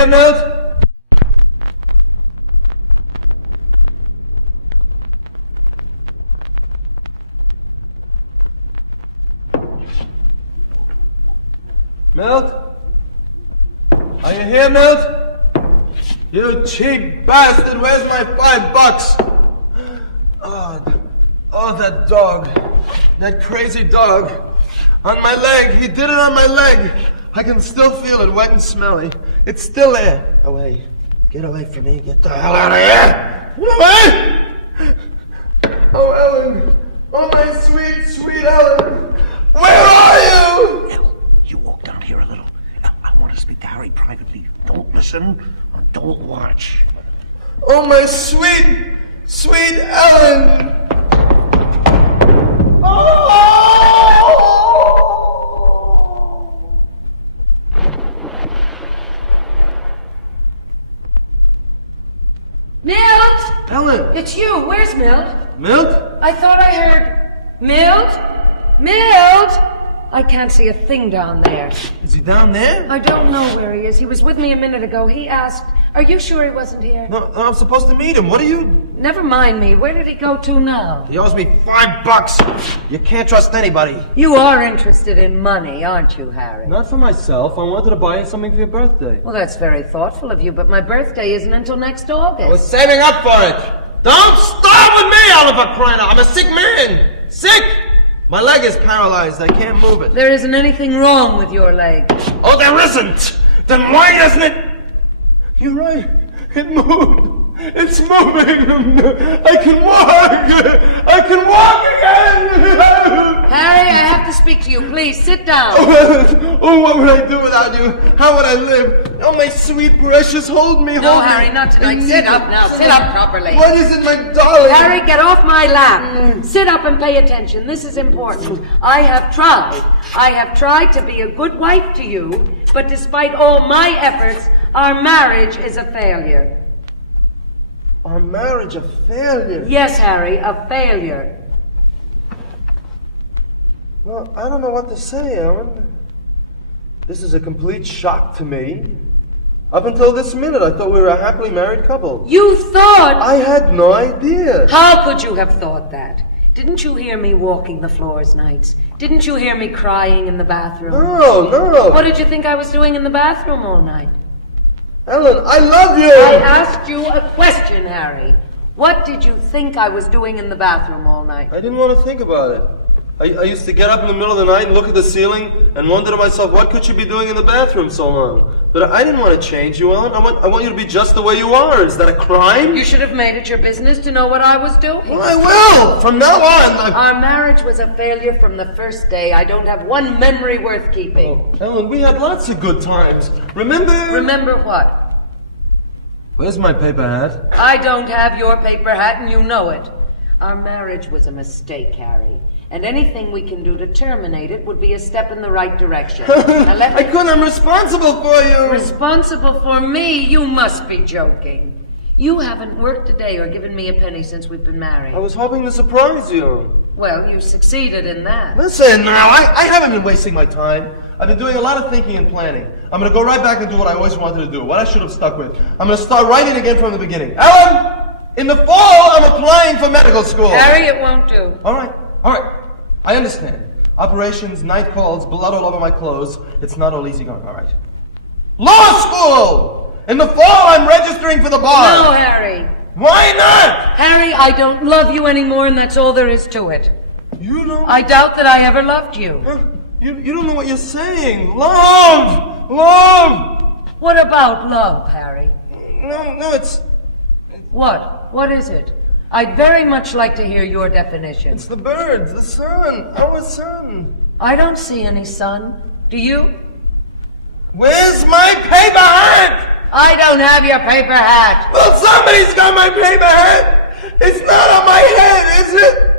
here, Milt? Milt? Are you here, Milt? You cheap bastard, where's my $5? Oh, that dog. That crazy dog. On my leg. He did it on my leg. I can still feel it, wet and smelly. It's still there. Away. Get away from me. Get the hell out of here. Away! Oh, Ellen. Oh, my sweet, sweet Ellen. Where are you? El, you walk down here a little. I want to speak to Harry privately. Don't listen or don't watch. Oh, my sweet, sweet Ellen. Oh! Milt! Ellen! It's you. Where's Milt? Milt? I thought I heard... Milt? Milt! I can't see a thing down there. Is he down there? I don't know where he is. He was with me a minute ago. He asked, are you sure he wasn't here? No, I'm supposed to meet him. What are you... Never mind me. Where did he go to now? He owes me $5. You can't trust anybody. You are interested in money, aren't you, Harry? Not for myself. I wanted to buy you something for your birthday. Well, that's very thoughtful of you, but my birthday isn't until next August. I was saving up for it. Don't start with me, Oliver Kreiner. I'm a sick man. Sick! My leg is paralyzed. I can't move it. There isn't anything wrong with your leg. Oh, there isn't! Then why doesn't it... You're right. It moved. It's moving. I can walk. I can walk again. Harry, I have to speak to you. Please, sit down. Oh, what would I do without you? How would I live? Oh, my sweet precious, hold me, No, hold me. Harry, not tonight. Sit up now. Sit up properly. What is it, my darling? Harry, get off my lap. Sit up and pay attention. This is important. I have tried to be a good wife to you, but despite all my efforts, our marriage is a failure. Our marriage a failure? Yes, Harry, a failure. Well, I don't know what to say, Ellen. This is a complete shock to me. Up until this minute, I thought we were a happily married couple. You thought... I had no idea. How could you have thought that? Didn't you hear me walking the floors nights? Didn't you hear me crying in the bathroom? No. What did you think I was doing in the bathroom all night? Ellen, I love you! I asked you a question, Harry. What did you think I was doing in the bathroom all night? I didn't want to think about it. I used to get up in the middle of the night and look at the ceiling and wonder to myself, what could you be doing in the bathroom so long? But I didn't want to change you, Ellen. I want you to be just the way you are. Is that a crime? You should have made it your business to know what I was doing. Well, I will! From now on, Our marriage was a failure from the first day. I don't have one memory worth keeping. Oh, Ellen, we had lots of good times. Remember? Remember what? Where's my paper hat? I don't have your paper hat, and you know it. Our marriage was a mistake, Harry. And anything we can do to terminate it would be a step in the right direction. Now let me... I couldn't. I'm responsible for you. Responsible for me? You must be joking. You haven't worked a day or given me a penny since we've been married. I was hoping to surprise you. Well, you succeeded in that. Listen now, I haven't been wasting my time. I've been doing a lot of thinking and planning. I'm going to go right back and do what I always wanted to do, what I should have stuck with. I'm going to start writing again from the beginning. Ellen, in the fall, I'm applying for medical school. Harry, it won't do. All right. I understand. Operations, night calls, blood all over my clothes. It's not all easy going. All right. Law school! In the fall, I'm registering for the bar. No, Harry. Why not? Harry, I don't love you anymore, and that's all there is to it. You don't? I doubt that I ever loved you. Huh? You don't know what you're saying. Love! What about love, Harry? No, it's... What? What is it? I'd very much like to hear your definition. It's the birds, the sun, our sun. I don't see any sun. Do you? Where's my paper hat? I don't have your paper hat. Well, somebody's got my paper hat. It's not on my head, is it?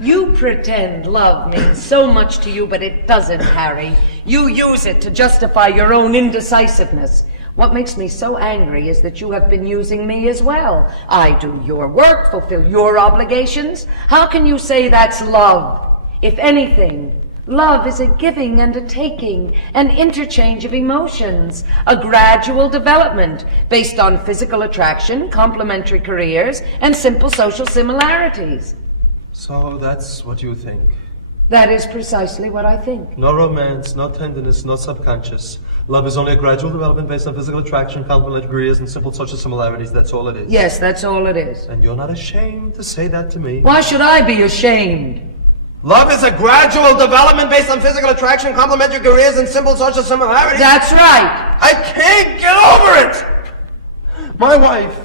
You pretend love means so much to you, but it doesn't, Harry. You use it to justify your own indecisiveness. What makes me so angry is that you have been using me as well. I do your work, fulfill your obligations. How can you say that's love? If anything, Love is a giving and a taking, an interchange of emotions, a gradual development based on physical attraction, complementary careers, and simple social similarities. So that's what you think. That is precisely what I think. No romance, no tenderness, no subconscious. Love is only a gradual development based on physical attraction, complementary careers, and simple social similarities. That's all it is. Yes, that's all it is. And you're not ashamed to say that to me. Why should I be ashamed? Love is a gradual development based on physical attraction, complementary careers, and simple social similarities. That's right. I can't get over it! My wife,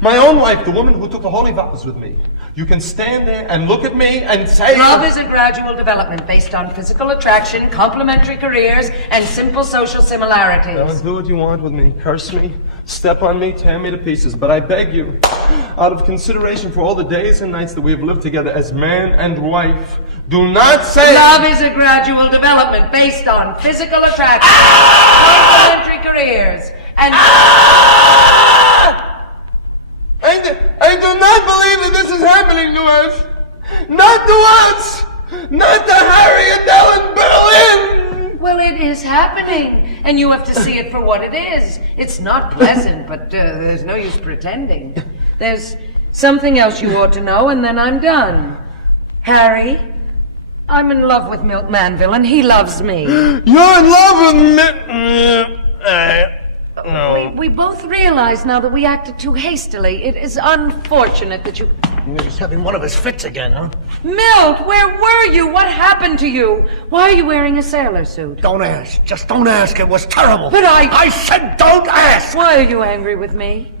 my own wife, the woman who took the holy vows with me. You can stand there and look at me and say... Love is a gradual development based on physical attraction, complementary careers, and simple social similarities. Ellen, do what you want with me. Curse me, step on me, tear me to pieces. But I beg you, out of consideration for all the days and nights that we have lived together as man and wife, do not say... Love is a gradual development based on physical attraction, complementary careers, and... I do not believe that this is happening to us. Not to us. Not to Harry and Ellen Berlin. Well, it is happening, and you have to see it for what it is. It's not pleasant, but there's no use pretending. There's something else you ought to know, and then I'm done. Harry, I'm in love with Milt Manville, and he loves me. You're in love with me. No. We both realize now that we acted too hastily. It is unfortunate that you... He's having one of his fits again, huh? Milt, where were you? What happened to you? Why are you wearing a sailor suit? Don't ask. Just don't ask. It was terrible. But I said don't ask! Why are you angry with me?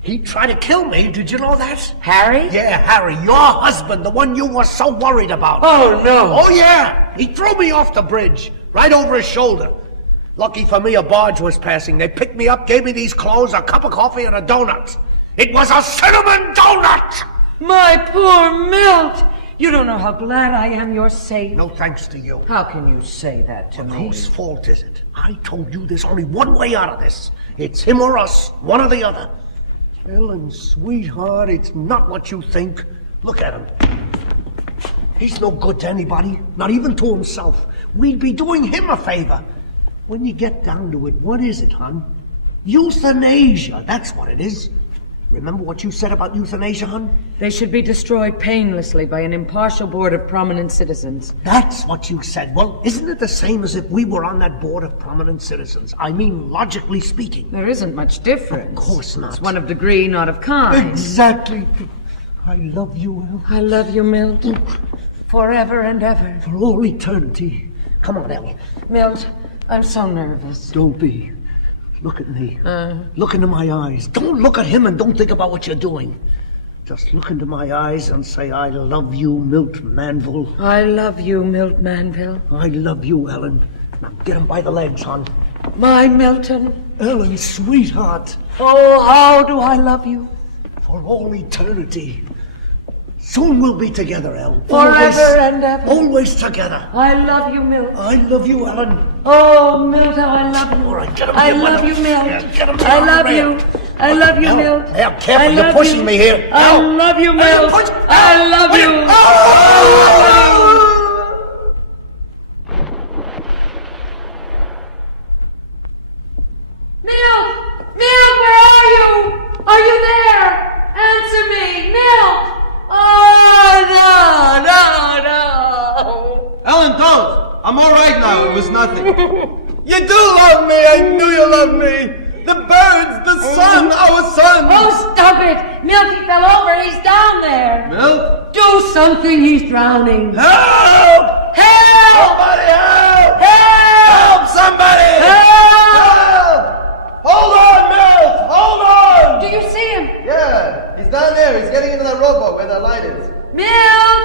He tried to kill me. Did you know that? Harry? Yeah, Harry. Your husband. The one you were so worried about. Oh, no. Oh, yeah. He threw me off the bridge. Right over his shoulder. Lucky for me, a barge was passing. They picked me up, gave me these clothes, a cup of coffee, and a donut. It was a cinnamon donut! My poor Milt! You don't know how glad I am you're safe. No thanks to you. How can you say that to me? Whose fault is it? I told you there's only one way out of this. It's him or us, one or the other. Ellen, sweetheart, it's not what you think. Look at him. He's no good to anybody, not even to himself. We'd be doing him a favor. When you get down to it, what is it, hon? Euthanasia, that's what it is. Remember what you said about euthanasia, hon? They should be destroyed painlessly by an impartial board of prominent citizens. That's what you said. Well, isn't it the same as if we were on that board of prominent citizens? I mean, logically speaking. There isn't much difference. Of course not. It's one of degree, not of kind. Exactly. I love you, El. I love you, Milt. Forever and ever. For all eternity. Come on, El. Milt, I'm so nervous. Don't be. Look at me. Look into my eyes. Don't look at him and don't think about what you're doing. Just look into my eyes and say, I love you, Milt Manville. I love you, Milt Manville. I love you, Ellen. Now get him by the legs, hon. My Milton. Ellen, sweetheart. Oh, how do I love you? For all eternity. Soon we'll be together, El. Forever and ever. Always together. I love you, Milt. I love you, Ellen. Oh, Milt, how I love you. All right, get him I here, love Ellen. you, Milt. Yeah, get him I here, love man. you. I love you, El, Milt. El, I careful, you're love pushing you. me here. I El. love you, El, Milt. push- I love Wait. you. Oh! Milt! Milt, where are you? Are you there? Answer me, Milt! Oh, no. Ellen, don't. I'm all right now. It was nothing. You do love me. I knew you loved me. The birds, the sun, our son. Oh, stop it! Milty fell over. He's down there. Milt? Do something. He's drowning. Help! Help! Somebody help! Help! Help somebody! Help! Hold on, Milt! Hold on! Do you see him? Yeah, he's down there. He's getting into that rowboat where that light is. Milt!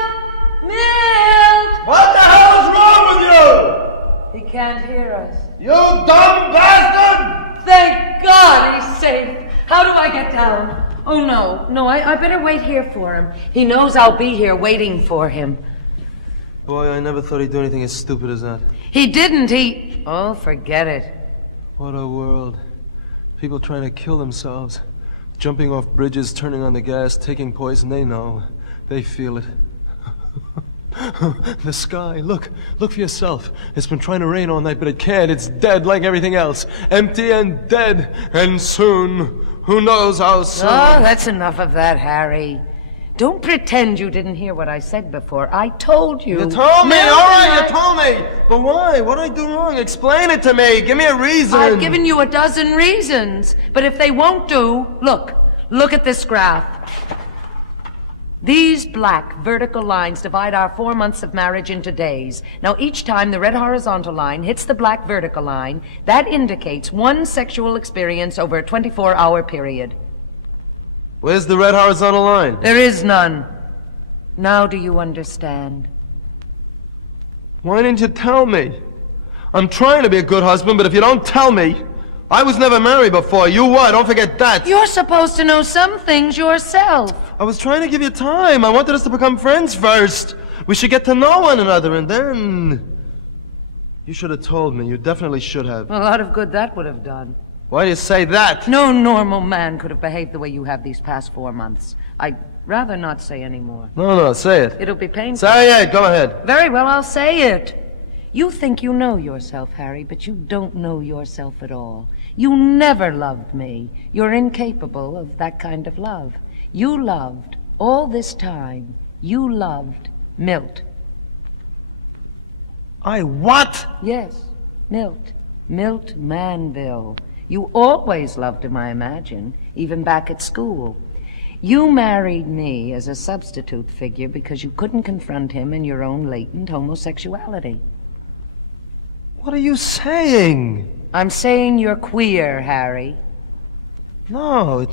Milt! What the hell is wrong with you? He can't hear us. You dumb bastard! Thank God he's safe. How do I get down? Oh, no, I better wait here for him. He knows I'll be here waiting for him. Boy, I never thought he'd do anything as stupid as that. He didn't, Oh, forget it. What a world. People trying to kill themselves. Jumping off bridges, turning on the gas, taking poison. They know. They feel it. The sky, look for yourself. It's been trying to rain all night, but it can't. It's dead like everything else. Empty and dead. And soon, who knows how soon. Oh, that's enough of that, Harry. Don't pretend you didn't hear what I said before. I told you. You told me, all right, you told me. But why? What did I do wrong? Explain it to me. Give me a reason. I've given you a dozen reasons. But if they won't do, look at this graph. These black vertical lines divide our 4 months of marriage into days. Now, each time the red horizontal line hits the black vertical line, that indicates one sexual experience over a 24-hour period. Where's the red horizontal line? There is none. Now do you understand? Why didn't you tell me? I'm trying to be a good husband, but if you don't tell me... I was never married before. You were. Don't forget that. You're supposed to know some things yourself. I was trying to give you time. I wanted us to become friends first. We should get to know one another, and then... You should have told me. You definitely should have. A lot of good that would have done. Why do you say that? No normal man could have behaved the way you have these past 4 months. I'd rather not say any more. No, say it. It'll be painful. Say it. Go ahead. Very well, I'll say it. You think you know yourself, Harry, but you don't know yourself at all. You never loved me. You're incapable of that kind of love. You loved, all this time, you loved Milt. I what? Yes, Milt. Milt Manville. You always loved him, I imagine, even back at school. You married me as a substitute figure because you couldn't confront him in your own latent homosexuality. What are you saying? I'm saying you're queer, Harry. No,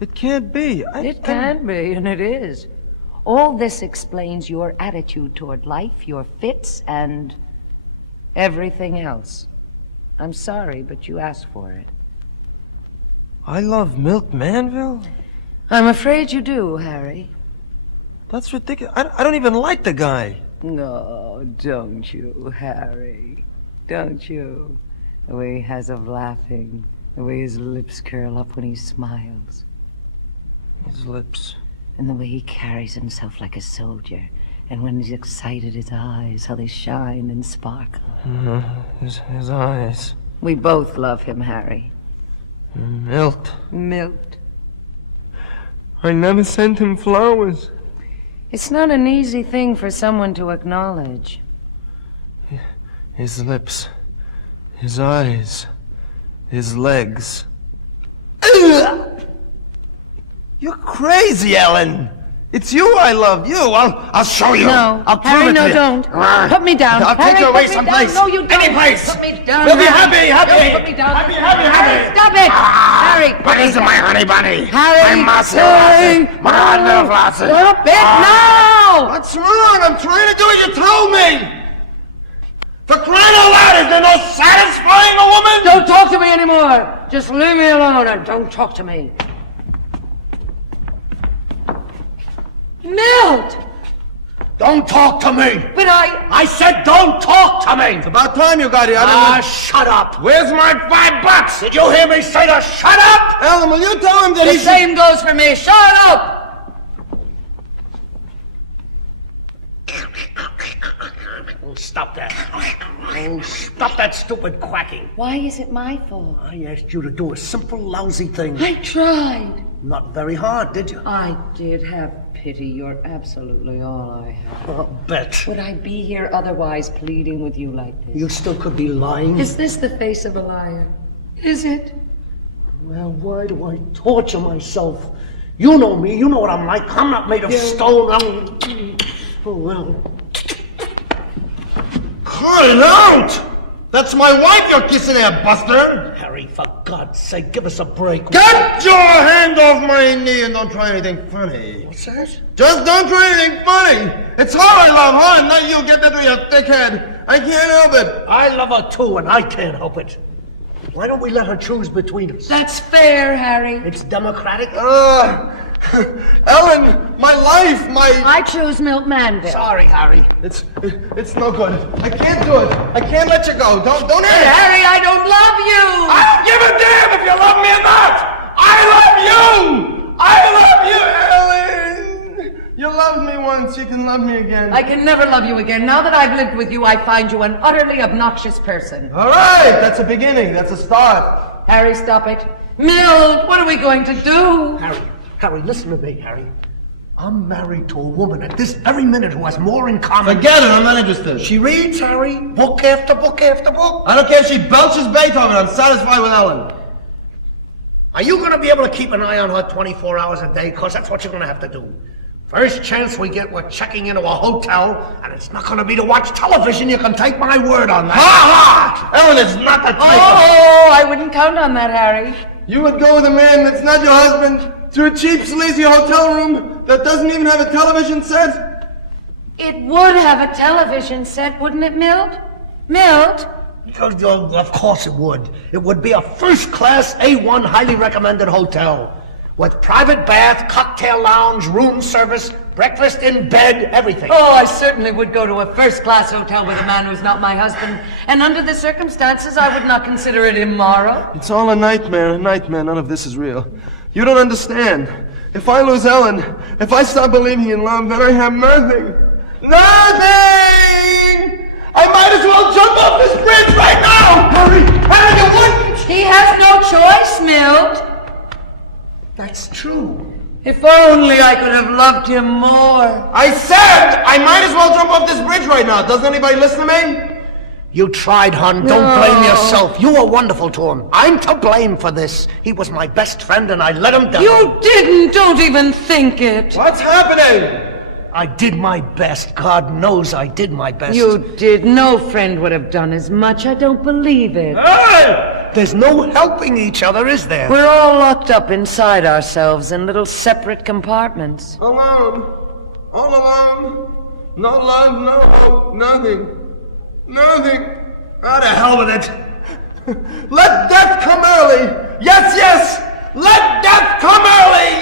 it can't be. It can be, and it is. All this explains your attitude toward life, your fits, and everything else. I'm sorry, but you asked for it. I love Milt Manville? I'm afraid you do, Harry. That's ridiculous. I don't even like the guy. No, don't you, Harry? Don't you? The way he has of laughing, the way his lips curl up when he smiles. His lips. And the way he carries himself like a soldier. And when he's excited, his eyes, how they shine and sparkle. His eyes. We both love him, Harry. Milt. Milt. I never sent him flowers. It's not an easy thing for someone to acknowledge. His lips. His eyes. His legs. You're crazy, Ellen. It's you I love. You. I'll show you. No. I'll prove Harry, it no, to you. don't. Put me down. I'll Harry, take you away put me someplace. down. No, you don't. Any place. Put me down. We'll be Harry. happy. Don't put me down. Happy. Harry, stop it. Harry. What is it, my honey bunny? Harry. My mousy Harry. lassie. My little lassie. Stop it now. What's wrong? I'm trying to do what you told me. For crying out loud, is there no satisfying a woman? Don't talk to me anymore. Just leave me alone and don't talk to me. Milt! Don't talk to me! But I said don't talk to me! It's about time you got here. Shut up! Where's my $5? Did you hear me say to shut up? Ellen, will you tell him that the he same goes for me. Shut up! Oh, stop that. Oh, stop that stupid quacking. Why is it my fault? I asked you to do a simple, lousy thing. I tried. Not very hard, did you? I did have pity. You're absolutely all I have. I'll bet. Would I be here otherwise pleading with you like this? You still could be lying. Is this the face of a liar? Is it? Well, why do I torture myself? You know me. You know what I'm like. I'm not made of stone. Oh, well. Cut it out! That's my wife you're kissing there, Buster! Harry, for God's sake, give us a break. Get your hand off my knee and don't try anything funny. What's that? Just don't try anything funny! It's her I love, her, and not you get that through your thick head. I can't help it. I love her too, and I can't help it. Why don't we let her choose between us? That's fair, Harry. It's democratic. Ellen, my life, I choose Milt Manville. Sorry, Harry. It's no good. I can't do it. I can't let you go. Don't hit it. Harry, I don't love you! I don't give a damn if you love me or not! I love you! I love you, Ellen! You loved me once, you can love me again. I can never love you again. Now that I've lived with you, I find you an utterly obnoxious person. All right, that's a beginning. That's a start. Harry, stop it. Milt, what are we going to do? Harry, listen to me, Harry. I'm married to a woman at this very minute who has more in common. Forget it, I'm not interested. She reads, Harry, book after book after book. I don't care if she belches Beethoven. I'm satisfied with Ellen. Are you going to be able to keep an eye on her 24 hours a day? Because that's what you're going to have to do. First chance we get, we're checking into a hotel, and it's not going to be to watch television. You can take my word on that. Ha ha! Ellen is not the type Oh, I wouldn't count on that, Harry. You would go with a man that's not your husband to a cheap, sleazy hotel room that doesn't even have a television set? It would have a television set, wouldn't it, Milt? Milt? Of course it would. It would be a first-class A1 highly recommended hotel with private bath, cocktail lounge, room service, breakfast in bed, everything. Oh, I certainly would go to a first-class hotel with a man who's not my husband. And under the circumstances, I would not consider it immoral. It's all a nightmare, None of this is real. You don't understand. If I lose Ellen, if I stop believing in love, then I have nothing. Nothing! I might as well jump off this bridge right now! Harry, you wouldn't! He has no choice, Milt. That's true. If only I could have loved him more. I said I might as well jump off this bridge right now. Doesn't anybody listen to me? You tried, hon. Don't blame yourself. You were wonderful to him. I'm to blame for this. He was my best friend and I let him down. You didn't. Don't even think it. What's happening? I did my best. God knows I did my best. You did. No friend would have done as much. I don't believe it. Hey! There's no helping each other, is there? We're all locked up inside ourselves in little separate compartments. Alone. All alone. No love, no hope, nothing. Nothing. Ah, the hell with it. Let death come early. Yes, yes. Let death come early.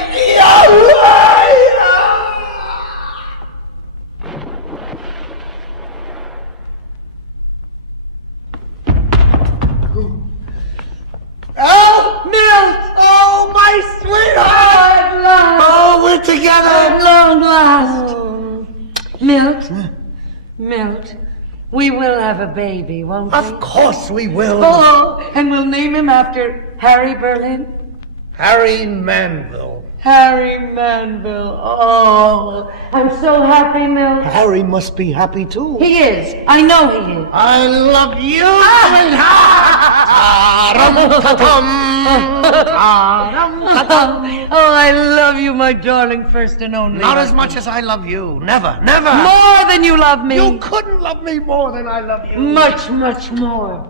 Oh, Milt! Oh, my sweetheart! At last! Oh, we're together! At long last! Milt? Milt? We will have a baby, won't we? Of course we will. Oh, and we'll name him after Harry Berlin? Harry Manville. Harry Manville. Oh, I'm so happy, Milt. Harry must be happy too. He is. I know he is. I love you, Oh, I love you, my darling first and only. Not as much as I love you. Never, never. More than you love me. You couldn't love me more than I love you. Much, much more.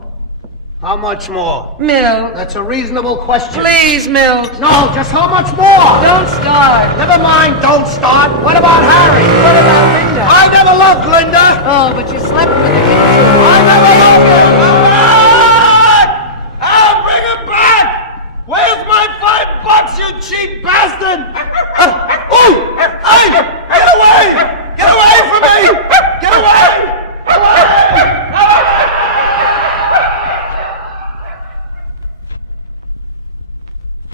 How much more? Milt. That's a reasonable question. Please, Milt. No, just how much more? Don't start. Never mind, don't start. What about Harry? What about Linda? I never loved Linda. Oh, but you slept with her.